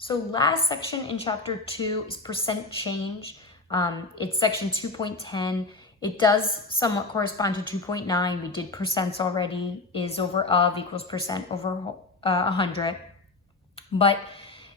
So last section in chapter 2 is percent change. It's section 2.10. It does somewhat correspond to 2.9. We did percents already. Is over of equals percent over 100. But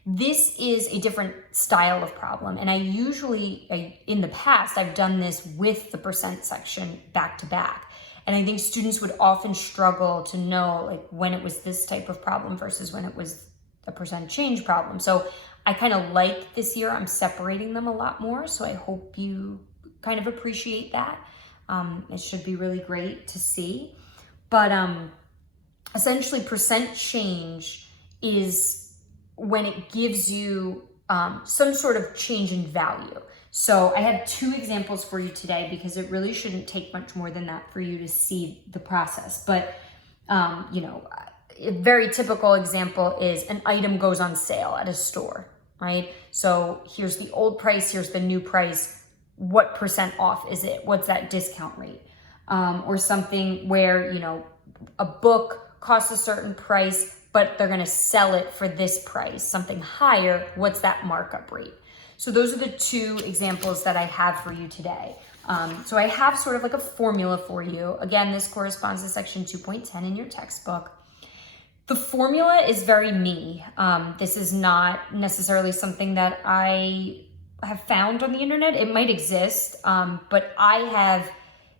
this is a different style of problem. And in the past, I've done this with the percent section back to back. And I think students would often struggle to know like when it was this type of problem versus when it was a percent change problem. So I kind of like this year, I'm separating them a lot more. So I hope you kind of appreciate that. It should be really great to see. But essentially percent change is when it gives you some sort of change in value. So I have 2 examples for you today because it really shouldn't take much more than that for you to see the process. But, a very typical example is an item goes on sale at a store, right? So here's the old price, here's the new price. What percent off is it? What's that discount rate? Or something where, a book costs a certain price, but they're going to sell it for this price, something higher. What's that markup rate? So those are the 2 examples that I have for you today. So I have sort of like a formula for you. Again, this corresponds to section 2.10 in your textbook. The formula is very me. This is not necessarily something that I have found on the internet. It might exist, but I have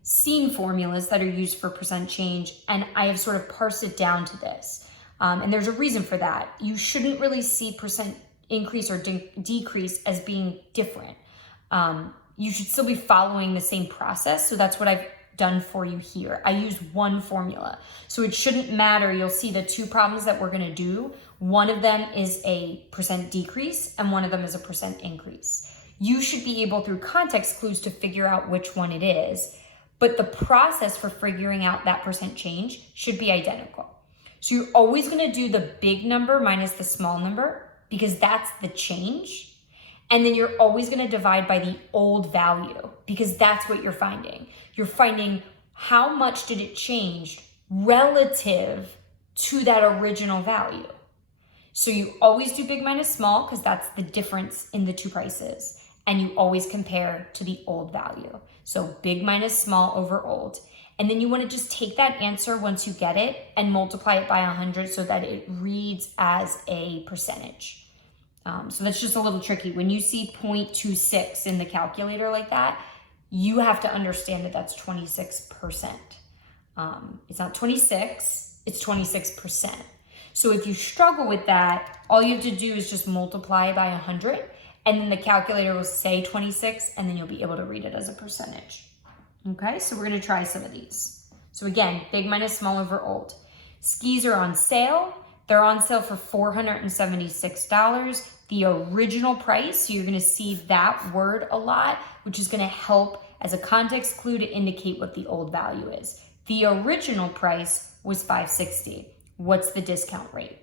seen formulas that are used for percent change, and I have sort of parsed it down to this. And there's a reason for that. You shouldn't really see percent increase or decrease as being different. You should still be following the same process. So that's what I've done for you here. I use one formula. So it shouldn't matter. You'll see the 2 problems that we're going to do. One of them is a percent decrease and one of them is a percent increase. You should be able through context clues to figure out which one it is. But the process for figuring out that percent change should be identical. So you're always going to do the big number minus the small number because that's the change. And then you're always going to divide by the old value because that's what you're finding. You're finding how much did it change relative to that original value. So you always do big minus small because that's the difference in the 2 prices. And you always compare to the old value. So big minus small over old. And then you want to just take that answer once you get it and multiply it by 100 so that it reads as a percentage. So that's just a little tricky. When you see 0.26 in the calculator like that, you have to understand that that's 26%. It's not 26, it's 26%. So if you struggle with that, all you have to do is just multiply by 100, and then the calculator will say 26, and then you'll be able to read it as a percentage. Okay, so we're going to try some of these. So again, big minus small over old. Skis are on sale. They're on sale for $476. The original price, so you're going to see that word a lot, which is going to help as a context clue to indicate what the old value is. The original price was $560. What's the discount rate?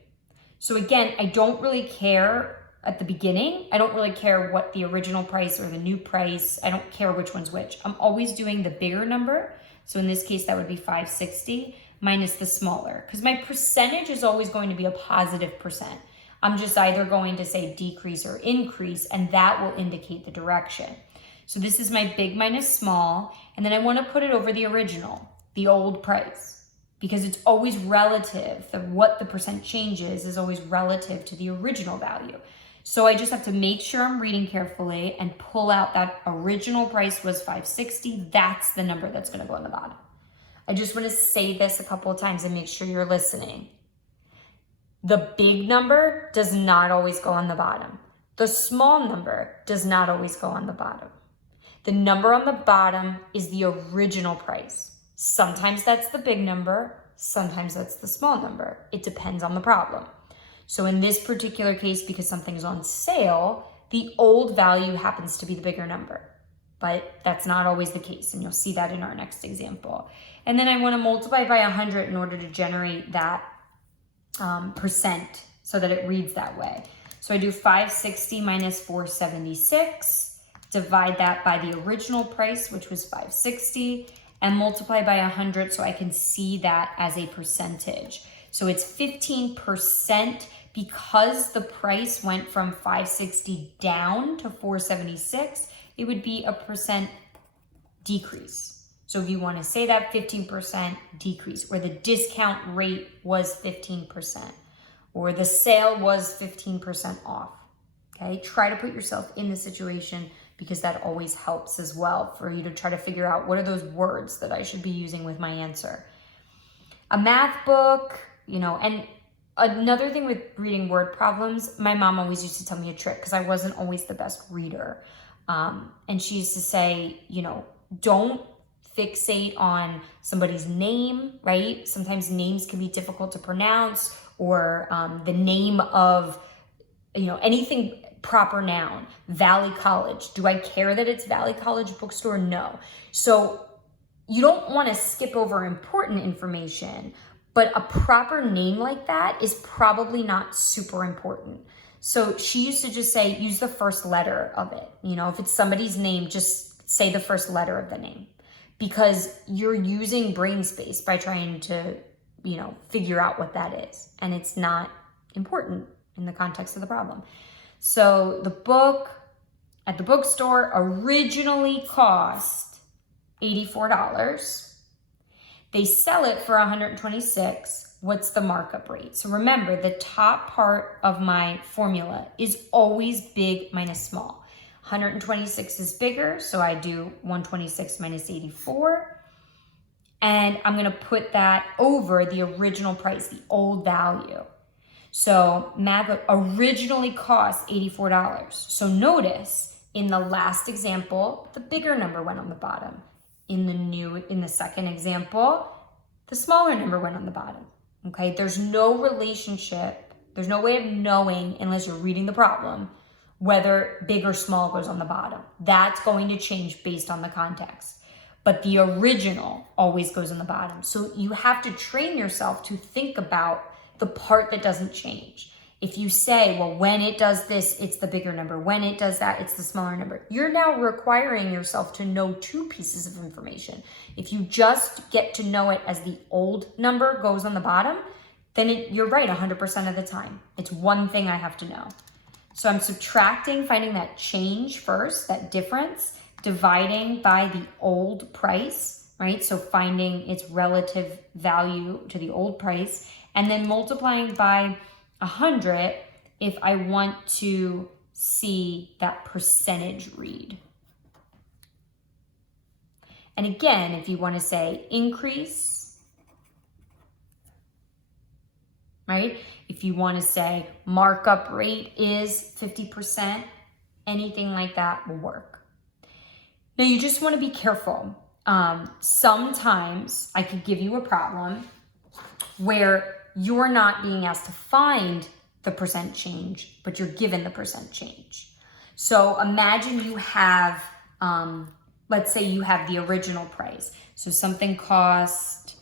So again, I don't really care at the beginning. I don't really care what the original price or the new price. I don't care which one's which. I'm always doing the bigger number. So in this case, that would be 560 minus the smaller, because my percentage is always going to be a positive percent. I'm just either going to say decrease or increase, and that will indicate the direction. So this is my big minus small, and then I want to put it over the original, the old price, because it's always relative. What the percent change is always relative to the original value. So I just have to make sure I'm reading carefully and pull out that original price was $560. That's the number that's going to go on the bottom. I just want to say this a couple of times and make sure you're listening. The big number does not always go on the bottom. The small number does not always go on the bottom. The number on the bottom is the original price. Sometimes that's the big number, sometimes that's the small number. It depends on the problem. So in this particular case, because something is on sale, the old value happens to be the bigger number. But that's not always the case, and you'll see that in our next example. And then I want to multiply by 100 in order to generate that percent so that it reads that way. So I do 560 minus 476, divide that by the original price, which was 560, and multiply by 100 so I can see that as a percentage. So it's 15% because the price went from 560 down to 476, it would be a percent decrease. So if you want to say that, 15% decrease, or the discount rate was 15%, or the sale was 15% off. Okay, try to put yourself in the situation, because that always helps as well for you to try to figure out what are those words that I should be using with my answer. A math book, and another thing with reading word problems, my mom always used to tell me a trick because I wasn't always the best reader. And she used to say, don't fixate on somebody's name, right? Sometimes names can be difficult to pronounce, or the name of, anything. Proper noun, Valley College. Do I care that it's Valley College Bookstore? No. So you don't want to skip over important information, but a proper name like that is probably not super important. So she used to just say, use the first letter of it. If it's somebody's name, just say the first letter of the name, because you're using brain space by trying to, figure out what that is. And it's not important in the context of the problem. So the book at the bookstore originally cost $84. They sell it for $126. What's the markup rate? So remember, the top part of my formula is always big minus small. 126 is bigger, so I do 126 minus 84. And I'm going to put that over the original price, the old value. So math originally cost $84. So notice in the last example, the bigger number went on the bottom. In the second example, the smaller number went on the bottom. Okay, there's no relationship. There's no way of knowing, unless you're reading the problem, whether big or small goes on the bottom. That's going to change based on the context. But the original always goes on the bottom. So you have to train yourself to think about the part that doesn't change. If you say, well, when it does this, it's the bigger number. When it does that, it's the smaller number. You're now requiring yourself to know two pieces of information. If you just get to know it as the old number goes on the bottom, then you're right 100% of the time. It's one thing I have to know. So I'm subtracting, finding that change first, that difference, dividing by the old price, right? So finding its relative value to the old price, and then multiplying by 100 if I want to see that percentage read. And again, if you want to say increase, right? If you want to say markup rate is 50%, anything like that will work. Now you just want to be careful. Sometimes I could give you a problem where you're not being asked to find the percent change, but you're given the percent change. So imagine you have, let's say you have the original price. So something cost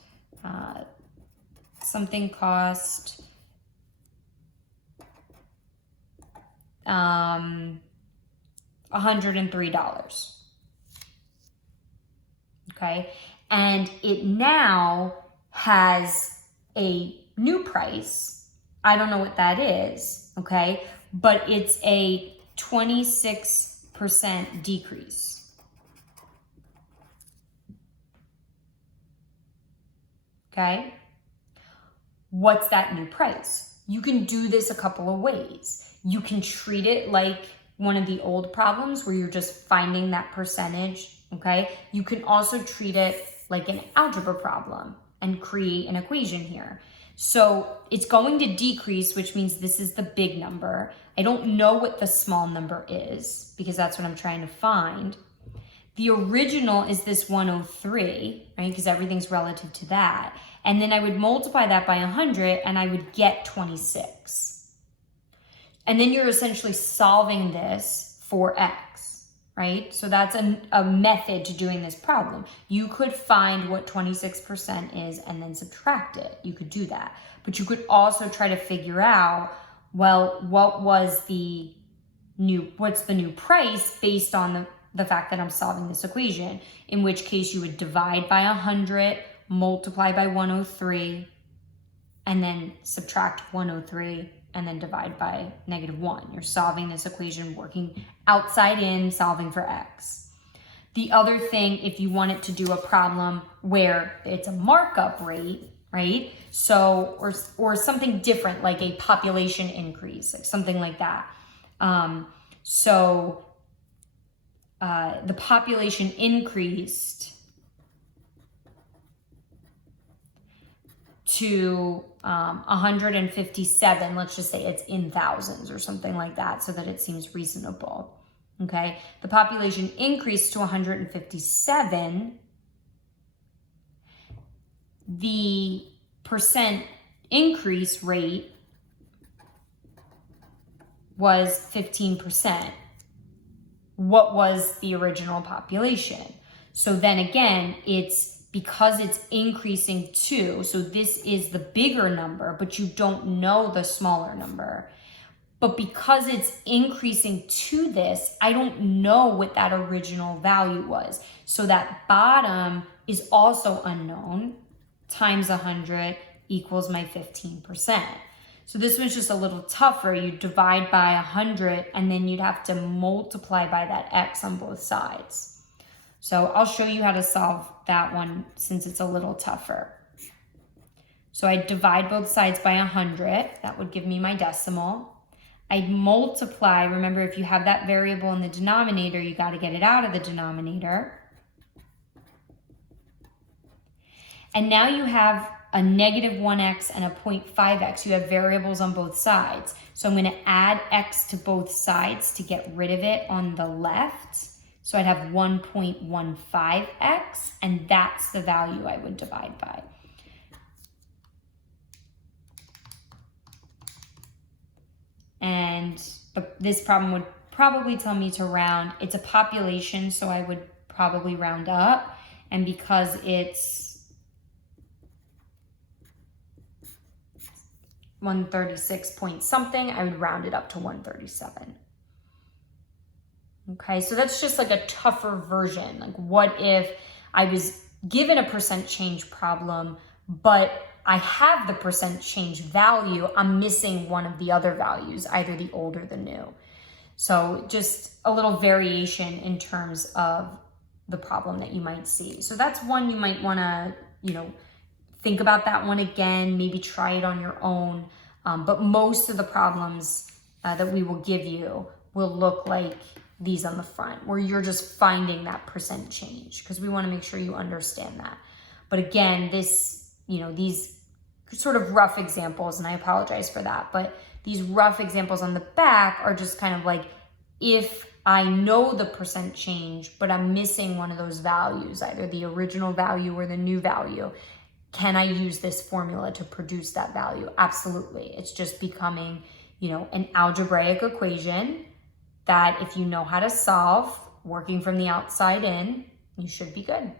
$103. Okay, and it now has a new price. I don't know what that is, okay, but it's a 26% decrease. Okay, what's that new price? You can do this a couple of ways. You can treat it like one of the old problems where you're just finding that percentage, okay? You can also treat it like an algebra problem and create an equation here. So it's going to decrease, which means this is the big number. I don't know what the small number is because that's what I'm trying to find. The original is this 103, right? Because everything's relative to that. And then I would multiply that by 100 and I would get 26. And then you're essentially solving this for x, right? So that's a method to doing this problem. You could find what 26% is and then subtract it. You could do that. But you could also try to figure out, well, what's the new price based on the fact that I'm solving this equation, in which case you would divide by 100, multiply by 103, and then subtract 103, and then divide by -1. You're solving this equation, working outside in, solving for x. The other thing, if you wanted to do a problem where it's a markup rate, right? So, or something different, like a population increase, like something like that. The population increased to 157. Let's just say it's in thousands or something like that so that it seems reasonable. Okay, the population increased to 157. The percent increase rate was 15%. What was the original population? So then again, it's because it's increasing to, so this is the bigger number, but you don't know the smaller number. But because it's increasing to this, I don't know what that original value was. So that bottom is also unknown, times 100 equals my 15%. So this one's just a little tougher. You divide by 100 and then you'd have to multiply by that x on both sides. So I'll show you how to solve that one since it's a little tougher. So I divide both sides by 100. That would give me my decimal. I'd multiply. Remember, if you have that variable in the denominator, you got to get it out of the denominator. And now you have a -1x and a 0.5x. You have variables on both sides. So I'm going to add x to both sides to get rid of it on the left. So I'd have 1.15x, and that's the value I would divide by. And this problem would probably tell me to round. It's a population, so I would probably round up. And because it's 136 point something, I would round it up to 137. Okay, so that's just like a tougher version. Like, what if I was given a percent change problem, but I have the percent change value, I'm missing one of the other values, either the old or the new. So just a little variation in terms of the problem that you might see. So that's one you might want to, think about that one again, maybe try it on your own. But most of the problems that we will give you will look like these on the front, where you're just finding that percent change, because we want to make sure you understand that. But again, these sort of rough examples, and I apologize for that, but these rough examples on the back are just kind of like, if I know the percent change, but I'm missing one of those values, either the original value or the new value, can I use this formula to produce that value? Absolutely. It's just becoming, an algebraic equation that if you know how to solve, working from the outside in, you should be good.